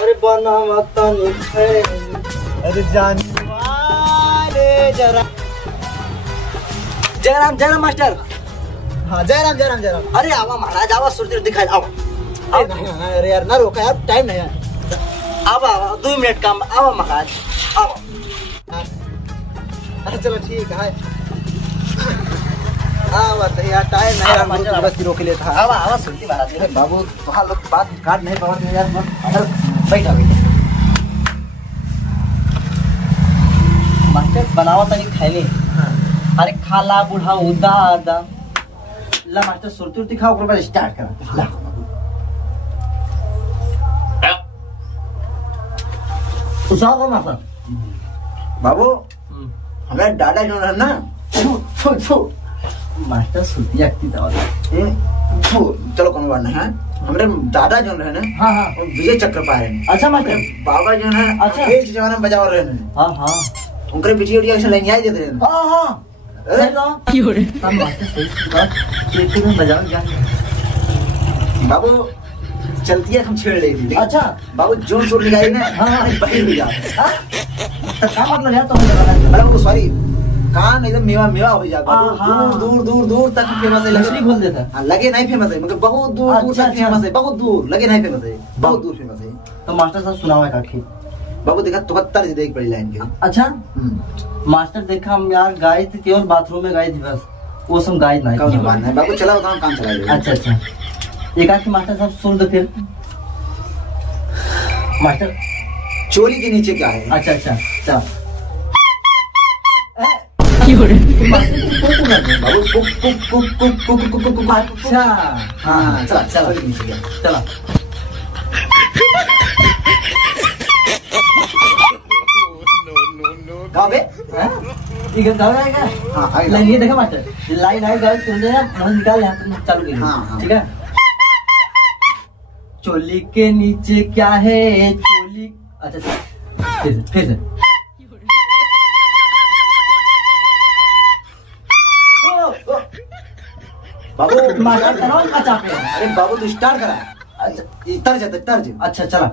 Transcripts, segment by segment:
अरे बना मत अरे जाने वाले जरा। जयराम जयराम मास्टर। हाँ जयराम जयराम जयराम। अरे आवा महाराज आवा सुरती दिखाई आओ। अरे यार ना रोका यार टाइम नहीं है। आवा आवा 2 मिनट काम आवा महाराज आओ। चलो ठीक है आवा तो यार टाइम नहीं है बस रोक ले था। आवा आवा सुरती महाराज। अरे बाबू वहाँ लोग बात काट नहीं पाओ यार अगर बैठा बैठा मास्टर बनावा तनी खैली। अरे खाला बुढ़ा उदा आदा ला मास्टर सुरती उरती खाओ ओकर स्टार्ट करा ला। उसाओ को मास्टर बाबू हमें दादा जो है ना मास्टर सुरती आती दवा चलो कौन बात नहीं है हमारे दादा जो है ना। हाँ हाँ विजय चक्र पा रहे हैं। अच्छा मास्टर बाबा जो है अच्छा इस जमाने में बजा रहे हैं। हाँ हाँ उनके पीछे उड़िया ऐसे लाइन आई देते हैं। हाँ हाँ क्यों रे हम मास्टर सही में बजाओ क्या बाबू चलती है हम छेड़ लेगी। अच्छा बाबू जोर शोर लगाई ना। हाँ बही भी जाओ क्या मतलब यार तुम अरे वो सॉरी कान एकदम मेवा मेवा हो जाता है। दूर दूर दूर तक फेमस है। लक्ष्मी खोल देता है। लगे नहीं फेमस है मगर बहुत दूर दूर तक फेमस है। बहुत दूर लगे नहीं फेमस है बहुत दूर फेमस है। तो मास्टर साहब सुनाओ है काकी बाबू देखा 73 से देख पड़ी लाइन के। अच्छा मास्टर देखा हम यार गाय थी केवल बाथरूम में गाय थी बस वो सब गाय नहीं बाबू चला काम चला। अच्छा अच्छा एक आखिर मास्टर साहब सुन दो फिर मास्टर चोली के नीचे क्या है। अच्छा अच्छा चलो बाबू अच्छा हाँ चला चला चला गावे ये गाँव आएगा। हाँ लाइन ये देखा मास्टर लाइन आए गाँव तुम ना निकाल यहाँ तुम चालू कीजिए। हाँ ठीक है चोली के नीचे क्या है चोली। अच्छा फिर से बाबू मास्टर करो अच्छा पे। अरे बाबू तू स्टार्ट करा। अच्छा तर्ज अच्छा चला।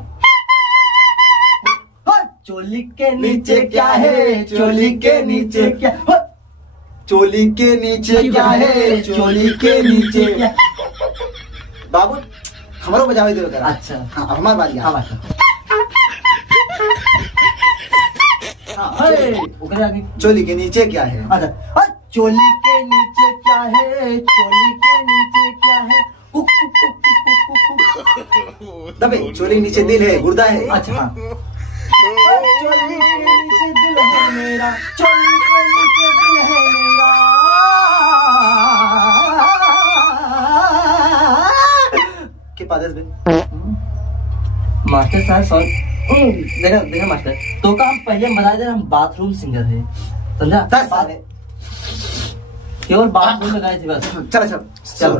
चोली के नीचे क्या है चोली के नीचे क्या चोली के नीचे क्या है चोली के नीचे क्या बाबू हमारा बजावे दे करा। अच्छा हाँ हमारा बात हाँ ओकरे आगे चोली के नीचे क्या है। अच्छा चोली के नीचे क्या है चोली के नीचे क्या है दबे चोली के नीचे दिल है गुर्दा है। अच्छा हाँ चोली के नीचे दिल है मेरा चोली के नीचे दिल है मेरा के पादेस बे मास्टर साहब सॉरी देखा देखा मास्टर तो का हम पहले बता दे हम बाथरूम सिंगर है समझा केवल बाथरूम में गाए थे बस। चलो चलो चलो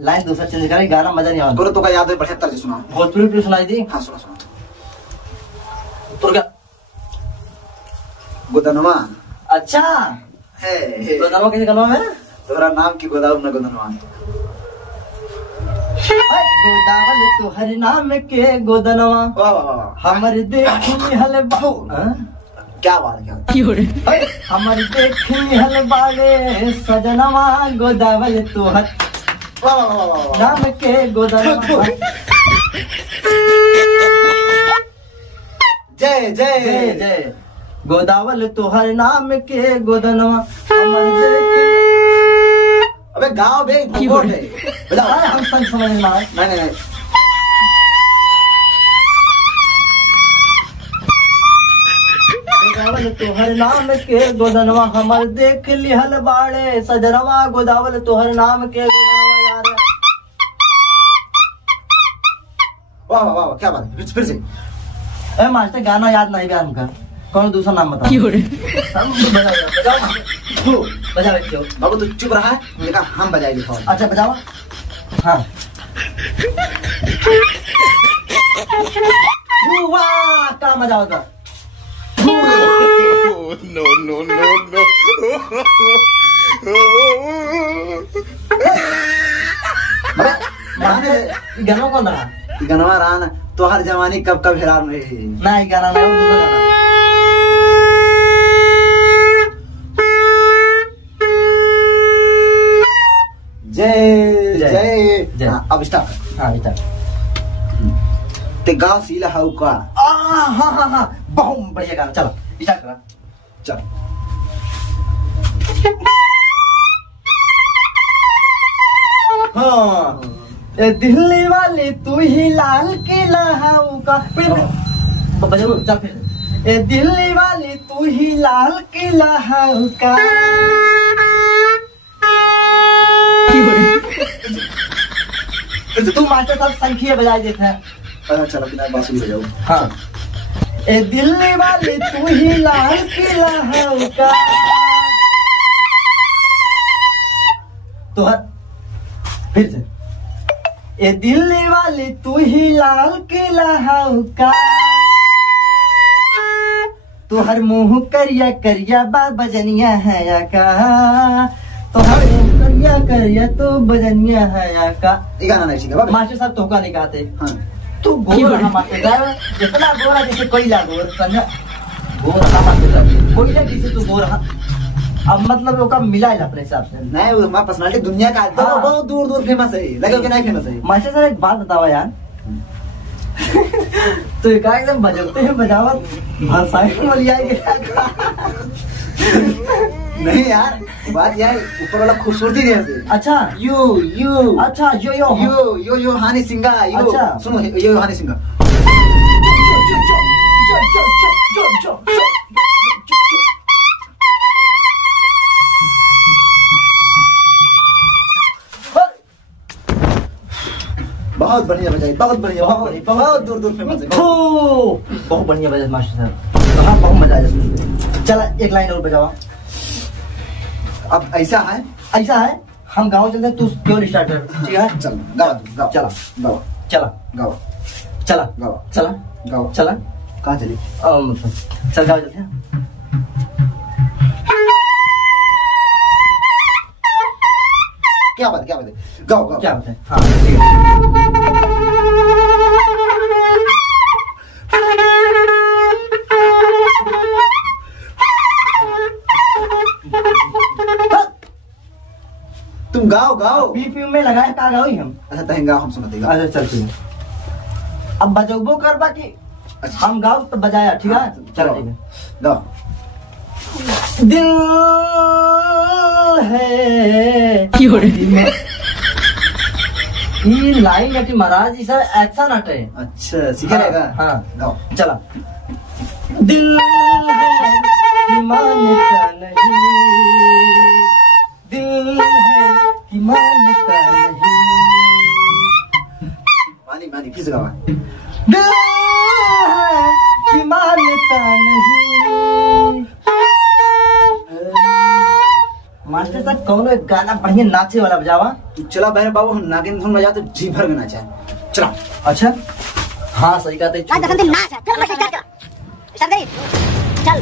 लाइन दूसरा चेंज करें गाना मजा नहीं आया तो का याद है बढ़िया तरह सुना भोजपुरी भी सुनाई थी। हाँ सुना सुना तो क्या गोदनवा। अच्छा है गोदनवा कैसे करना है तुम्हारा नाम की गोदाम न गोदनवा गोदावल तो हर नाम के गोदनवा हमर देखी हल बहु क्या बात क्या हमर देखी हल बाले सजनवा गोदावल तो हर नाम के गोदनवा। जय जय जय गोदावल तो हर नाम के गोदनवा हमर देखी। अबे गाँव बे भूगोल है हम संग समझ नहीं गोदावल तोहर नाम के गोदनवा हमर देख लिहल बाड़े सजनवा गोदावल तोहर नाम के गोदनवा यार। वाह वाह वाह क्या बात फिर से। अरे मास्टर गाना याद नहीं गया हमका कौन दूसरा नाम बता। बजा बच्चों बाबू तू चुप रहा है हम बजाएंगे। अच्छा बजाओ। हाँ वाह क्या मजा होता। No no no no गाना कौन रहा। गनवा रहा ना तो हर जवानी कब कब हेरा रही। नहीं गाना नहीं, दूसरा गाना। जय जय जय। अब स्टार्ट। हाँ स्टार्ट। ते गाँव सीला हाउ का। हाँ बहुत बढ़िया गाना। चलो स्टार्ट करा। चल हाँ दिल्ली वाली तू ही लाल किला हाउ का। बजाओ चल फिर। ए दिल्ली वाली तू ही लाल किला हाउ का। तू मास्टर साहब संखिया बजा देते हैं। अच्छा चलो बिना बांसुरी बजाओ। हाँ ए दिल्ली वाली तू ही लाल किला हाउ का। तो फिर से। ए दिल्ली वाली तू ही लाल किला हाउ का। तू हर मुंह करिया करिया बा बजनिया है या का। तो हर मुंह करिया करिया तो बजनिया है या का। ये गाना नहीं सीखा मास्टर साहब तो का नहीं गाते। हाँ तू गोरा मास्टर साहब इतना गोरा जैसे कोयला गोर समझा। गोरा मास्टर कोयला जैसे तू गोरा। अब मतलब वो का मिला है अपने हिसाब से। नहीं वो हमारा पर्सनालिटी दुनिया का तो हाँ। बहुत दूर दूर फेमस है। लगे कि नहीं फेमस है। मास्टर साहब एक बात बताओ यार। तो एक एकदम बजते हैं बजावत भाषाएं वाली आई। नहीं यार बात यार ऊपर वाला खूबसूरती जैसे। अच्छा यू अच्छा यो हानि सिंगा यो। अच्छा। सुनो यो हानि सिंगा। बहुत बढ़िया बजाई बहुत बढ़िया बहुत दूर दूर फेमस है। बहुत बढ़िया बजा मास्टर साहब। हाँ बहुत मजा आया। चला एक लाइन और बजाओ। अब ऐसा है हम गाँव चलते हैं, तू क्यों स्टार्ट कर। ठीक है चल गाओ चला गाओ चला गाओ चला गाओ चला गाओ। चला कहाँ चली। चल गाँव चलते हैं। क्या बात है गाओ गाओ। क्या होता है। हाँ ठीक है। तुम गाओ बीपी में लगाए का गाओ ही हम। अच्छा तहें गाओ हम सुनाते गाओ। अच्छा चल ठीक है। अब बजबो कर बाकी अच्छा। हम गाओ तो बजाया। ठीक है चल ठीक है गाओ। दिल है ये लाइन नटी महाराज जी सर एक्शन हटे। अच्छा सीखा रहेगा। हाँ गाओ चला। दिल है कि मानता नहीं। दिल है कि मानता नहीं। मानी फिर से गाओ। दिल है कि मानता नहीं। मास्टर साहब कौन एक गाना बढ़िया नाचे वाला बजावा। तू चला बहन बाबू हम नागिन धुन बजा तो जी भर में नाचा है। चला। अच्छा हाँ सही कहते हैं। चल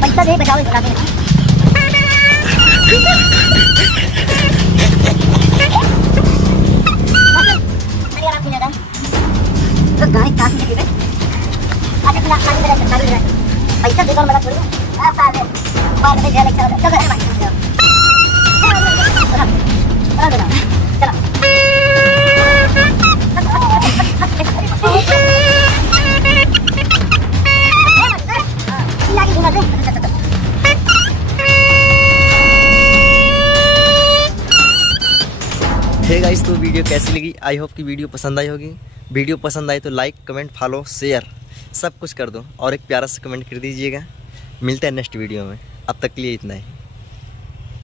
पैसा दे बचाओ इतना तो गाय काफी लगी है। अच्छा बिना पानी मेरा चल रहा है। पैसा देकर मेरा छोड़ दो। आ साले बाद में जेल चला चल रहा है। हे गाइस तो वीडियो कैसी लगी। आई होप कि वीडियो पसंद आई होगी। वीडियो पसंद आई तो लाइक कमेंट फॉलो शेयर सब कुछ कर दो और एक प्यारा सा कमेंट कर दीजिएगा। मिलते हैं नेक्स्ट वीडियो में। अब तक के लिए इतना ही।